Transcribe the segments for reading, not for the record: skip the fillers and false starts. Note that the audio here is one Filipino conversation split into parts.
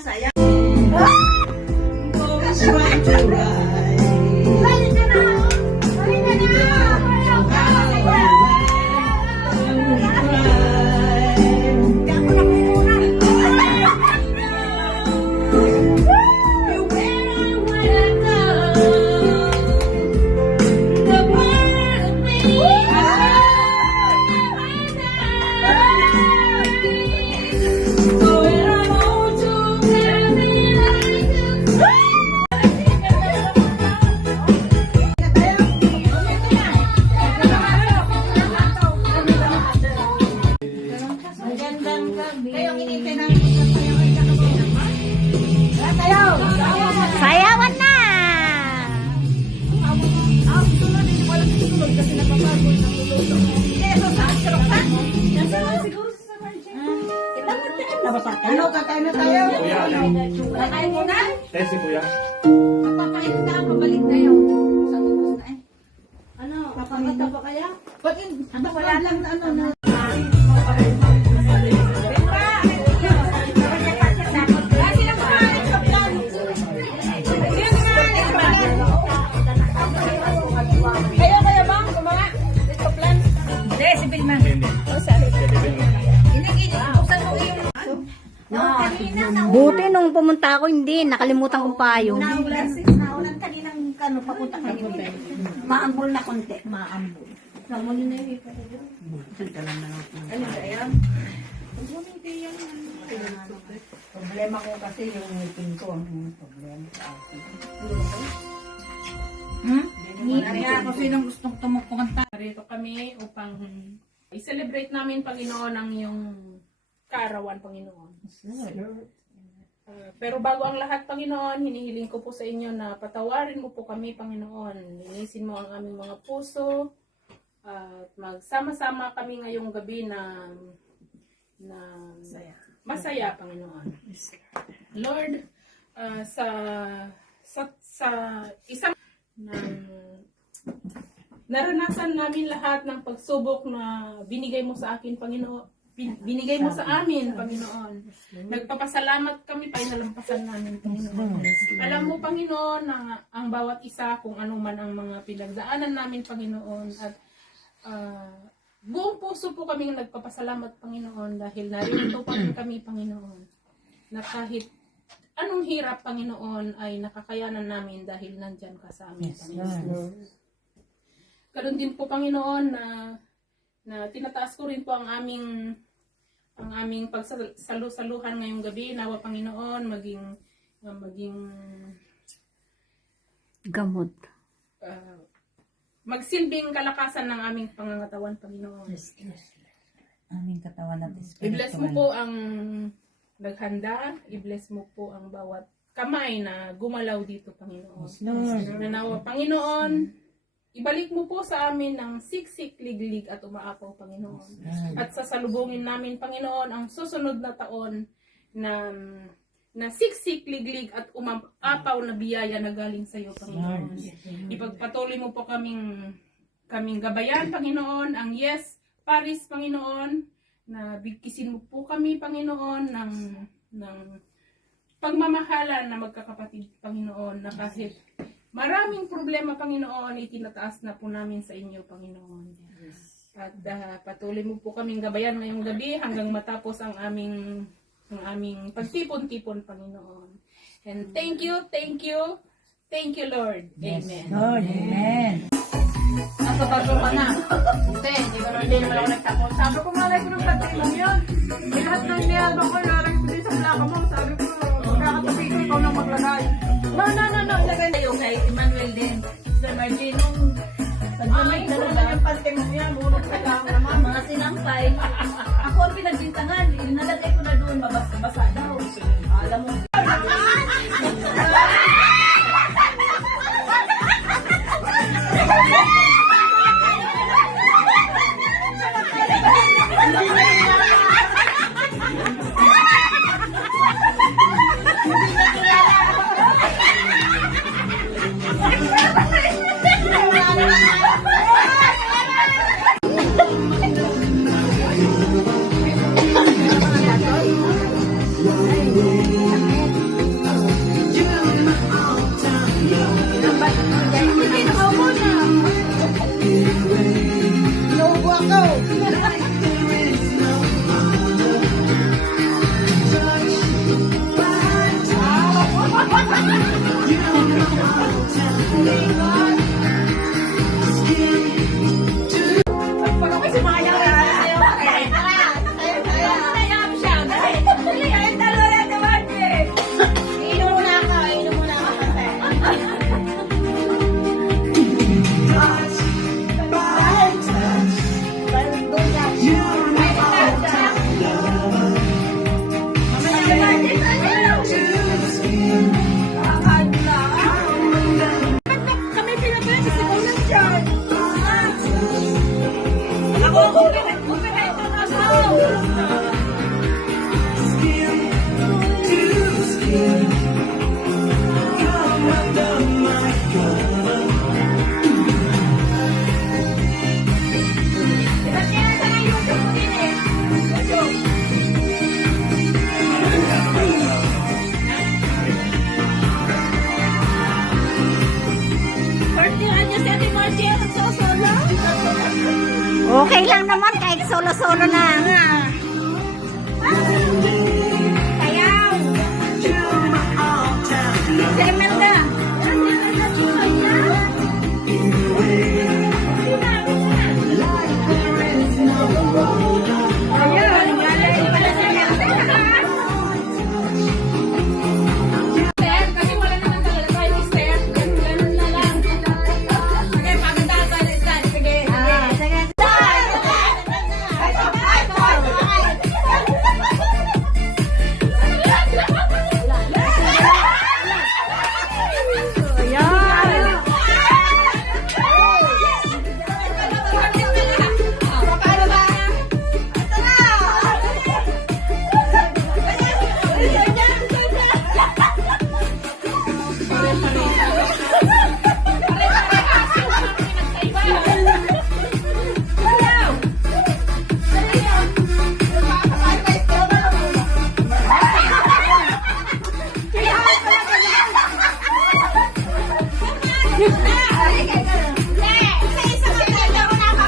sayang. Sayawan na! Ano, kakain na tayo? Kuya, Kakain mo na? Tesi, kuya. Papakain na, pabalik na yun. Sa oras na eh. Ano, papakita pa kaya? Ba't wala lang na ano na? Kaya bang kumaga? Ito plan? Hindi, si Bilman. Buti nung pumunta ako, hindi. Nakalimutan kong payong. Naulan kaninang kano papunta kayo. Maambol na konti. Maambol. Namuli na yung ano kaya? Problema ko kasi yung meeting ko. Ang problema sa akin. Kaya ako sinong gustong kumanta. Rito kami upang i-celebrate namin, Panginoon, ang iyong kaarawan, Panginoon. Pero bago ang lahat, Panginoon, hinihiling ko po sa inyo na patawarin mo po kami, Panginoon. Linisin mo ang aming mga puso. At magsama-sama kami ngayong gabi na masaya, Panginoon. Lord, sa isang naranasan namin lahat ng pagsubok na binigay mo sa akin, Panginoon. Binigay mo sa amin, Panginoon. Nagpapasalamat kami, pinalampasan namin, Panginoon. Alam mo, Panginoon, na ang bawat isa, kung ano man ang mga pinagdaanan namin, Panginoon. At buong puso po kami nagpapasalamat, Panginoon, dahil narito pa rin kami, Panginoon. Na kahit anong hirap, Panginoon, ay nakakayanan namin dahil nandyan ka sa amin, Panginoon. Karon din po, Panginoon, na tinataas ko rin po ang aming pagsalusaluhan ngayong gabi. Nawa, Panginoon, maging Gamot. magsilbing kalakasan ng aming pangangatawan, Panginoon. Aming katawan at I-bless mo po ang naghanda. I-bless mo po ang bawat kamay na gumalaw dito, Panginoon. Nanawa, Panginoon, ibalik mo po sa amin ng siksik, liglig at umaapaw, Panginoon. At sasalubungin namin, Panginoon, ang susunod na taon na siksik, liglig at umaapaw na biyaya na galing sa iyo, Panginoon. Ipagpatuloy mo po kaming gabayan, Panginoon, ang Yes Paris, Panginoon, na bigkisin mo po kami, Panginoon, ng pagmamahalan na magkakapatid, Panginoon, na kahit maraming problema, Panginoon, itinataas na po namin sa inyo, Panginoon. At patuloy mo po kaming gabayan ngayong gabi hanggang matapos ang aming pagtipon-tipon, Panginoon. And thank you, Lord. Amen. Lord, amen. Nagpapagawa ka na. Hindi naman ako nagtapos. Sabi ko, malay ko ng patrimong yun. Lahat ng niyabang ko, nalang ko din sa plaka mo. Sabi ko, magkakatabi ko, ikaw nang maglagay. No. Lagay tayo kay Emmanuel din. Sir Margie, nung pag-damit na naman yung patrimong yan, bunot ka lang naman. Mga sinampay. Ako ang pinagbintangan. Nalagay ko na doon, mabasa daw. Alam mo. Okay lang naman kahit solo-solo na. Sayaw! Si Imelda! Kasi wala naman talaga tayo, mister. Ganun na lang. Sige, pagandaan tayo ni Stan. Sige, sige.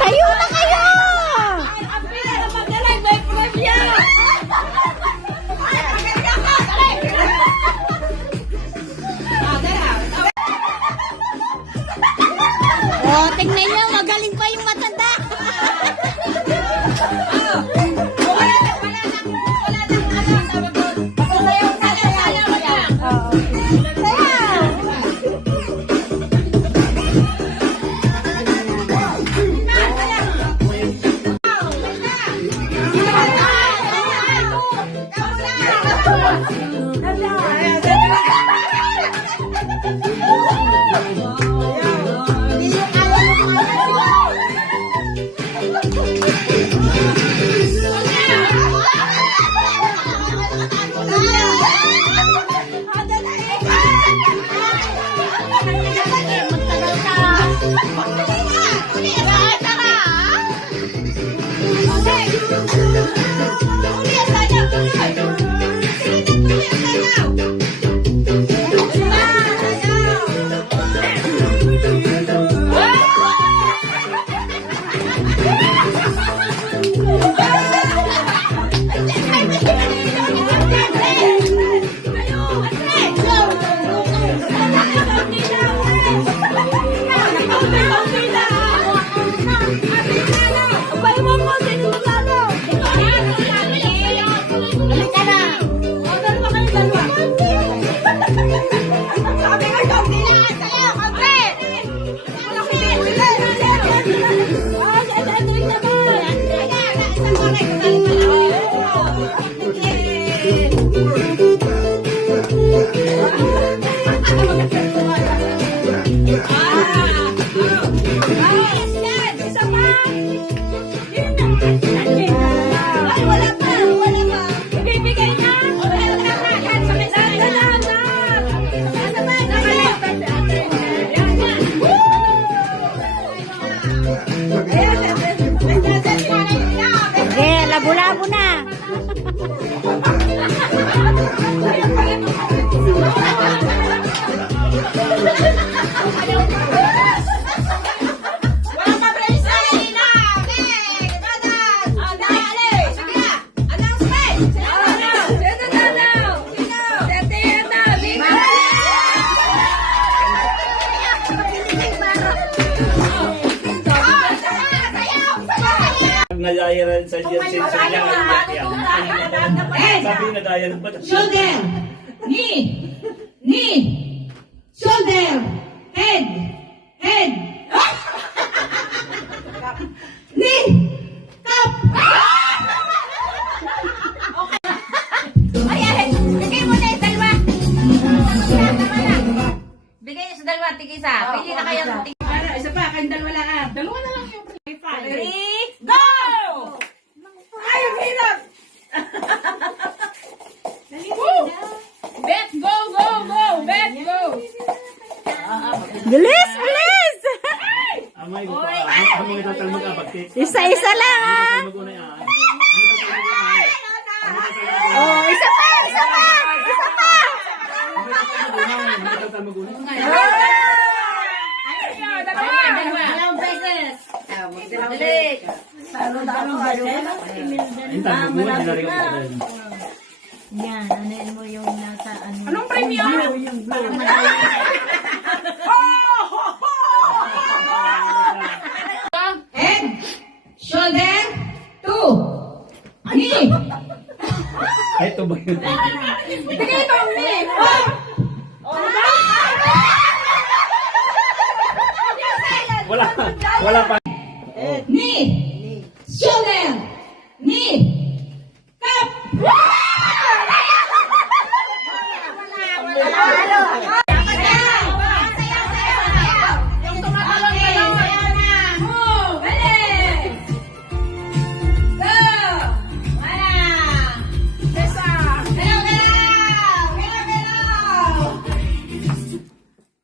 Tayo na kayo! Oh, tignan nyo, magaling pa yung matanda. Sige, labo-labo na. Nadaya rin sa dyan sa kanya. Sabi nadaya ng bata. Shoulder! Knee! Knee! Shoulder! Head! Head! Knee! Cup! Ay, bigay mo na yung dalawa. Bigay niyo sa dalawa, tigisa. Pili na kayo. Isa pa, kayong dalawa lang ah. Dalawa na lang yung Ready? Go! Ay, ang hirap! Bet, go, go, go! Bet, go! Bilis, bilis! Amay ko pa. Amay ko tatal mag-abagkit. Isa-isa lang, ah. Mag-unay ah. Oh, isa pa, isa pa, isa pa. Amay tatal mag-unay. Dalawang beses. Dali. Ano ba yun? Yung tabi mo, dinari ko pa din. Yan, anuin mo yung nasa ano. Anong premyo? Head, shoulder, two. Knee. Ay, ito ba yun? Bigay mo ang knee. Wala, wala pa. Knee. Shoulder. Knee. Cup. Yung tumatalon-talon. Move. Bilis. Go. Wala. Tessa! Galaw, galaw. Galaw, galaw.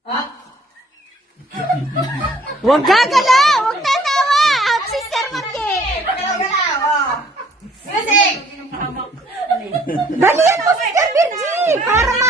Ah. Huwag gagalaw! Huwag tatawa! Out sister Marke! Galaw, galaw. Oh. Music. Dalihan mo sister Virgie! Para